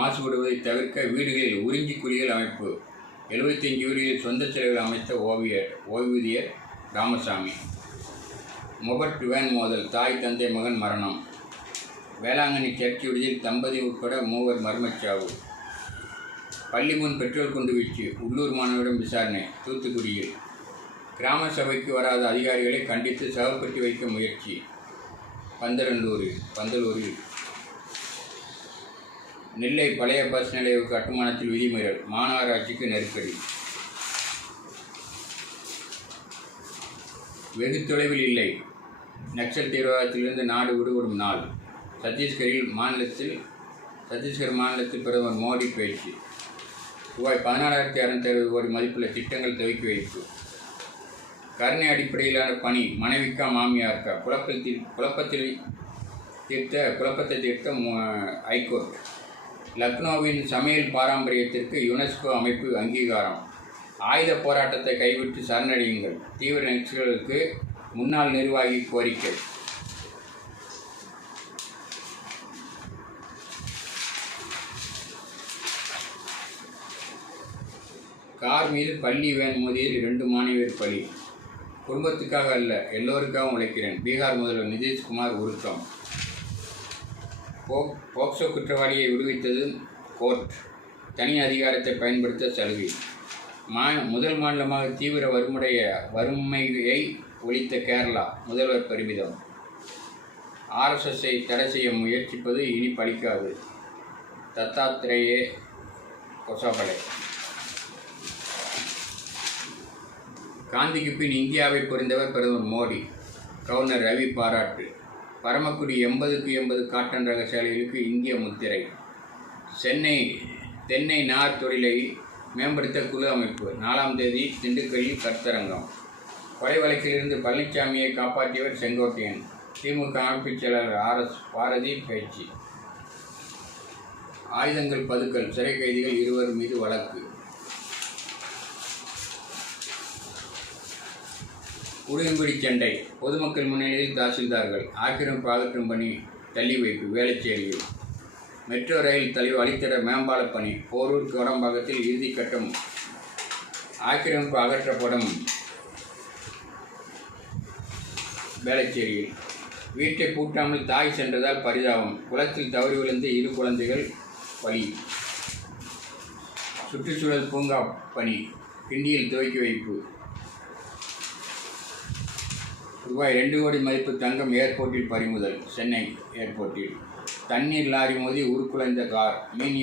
மாசுபடுவதை தவிர்க்க வீடுகளில் உறிஞ்சி குழிகள் அமைப்பு. 75 வீடுகளில் சொந்த செலவில் அமைத்த ஓய்வூதியர் ராமசாமி. மொபட் வேன் மோதல், தாய் தந்தை மகன் மரணம். வேளாங்கண்ணி சர்ச் விடுதியில் தம்பதி உட்பட 3 மர்மச்சாவு. பள்ளி முன் பெட்ரோல் குண்டு வீச்சு, உள்ளூர் மாணவரிடம் விசாரணை. தூத்துக்குடியில் கிராம சபைக்கு வராத அதிகாரிகளை கண்டித்து சவப்பெட்டி வைக்க முயற்சி. பந்தலூரில் நெல்லை பழைய பஸ் நிலைய கட்டுமானத்தில் விதிமீறல், மாநகராட்சிக்கு நெருக்கடி. வெகு தொலைவில் இல்லை, நக்சல் தீவிரவாதத்திலிருந்து நாடு விடுபடும் நாள். சத்தீஸ்கர் மாநிலத்தில் பிரதமர் மோடி பேச்சு. ரூபாய் 14,660 கோடி மதிப்புள்ள திட்டங்கள் துவக்கி வைப்பு. கருணை அடிப்படையிலான பணி, மனைவிக்கா மாமியாருக்கா? குழப்பத்தை தீர்த்த ஹைகோர்ட். லக்னோவின் சமையல் பாரம்பரியத்திற்கு யுனெஸ்கோ அமைப்பு அங்கீகாரம். ஆயுத போராட்டத்தை கைவிட்டு சரணடையுங்கள், தீவிர நக்சல்களுக்கு முன்னாள் நிர்வாகி கோரிக்கை. கார் மீது பள்ளி வேன் மோதியில் 2 மாணவியர் பலி. குடும்பத்துக்காக அல்ல, எல்லோருக்காகவும் உழைக்கிறேன். பீகார் முதல்வர் நிதிஷ்குமார் உருக்கம். போக்சோ குற்றவாளியை விடுவித்தது கோர்ட், தனி அதிகாரத்தை பயன்படுத்த சலுகை. முதல் மாநிலமாக தீவிர வறுமையை ஒழித்த கேரளா, முதல்வர் பெருமிதம். RSSஐ தடை செய்ய முயற்சிப்பது இனி பலிக்காது, தத்தாத்ரேயே கொசபலே. காந்திக்கு பின் இந்தியாவை புரிந்தவர் பிரதமர் மோடி, கவர்னர் ரவி பாராட்டு. பரமக்குடி 80க்கு 80 காட்டன் ரக சேலைகளுக்கு இந்திய முத்திரை. தென்னை நார் தொழிலை மேம்படுத்த குழு அமைப்பு. 4ஆம் தேதி திண்டுக்கல்லில் கருத்தரங்கம். கொலை வழக்கிலிருந்து பழனிசாமியை காப்பாற்றியவர் செங்கோட்டையன், திமுக அமைப்புச் செயலாளர் RS பாரதி பேச்சு. ஆயுதங்கள் பதுக்கல், சிறை கைதிகள் 20 மீது வழக்கு. உடும்பிடி சண்டை, பொதுமக்கள் முன்னிலையில் தாசில்தார்கள். ஆக்கிரமிப்பு அகற்றும் பணி தள்ளி வைப்பு, வேளச்சேரியில். மெட்ரோ ரயில் வழித்தட மேம்பால பணி, போரூர் கோடம்பாக்கத்தில் இறுதிக்கட்டம். ஆக்கிரமிப்பு அகற்றப்படும் வேளச்சேரியில். வீட்டை பூட்டாமல் தாய் சென்றதால் பரிதாபம், குளத்தில் தவறி விழுந்து 2 குழந்தைகள் பலி. சுற்றுச்சூழல் பூங்கா பணி கிண்டியில் துவக்கி வைப்பு. ரூபாய் 2 கோடி மதிப்பு தங்கம் ஏர்போர்ட்டில் பறிமுதல். சென்னை ஏர்போர்ட்டில் தண்ணீர் லாரி மோதி உருக்குலைந்த கார். மீன்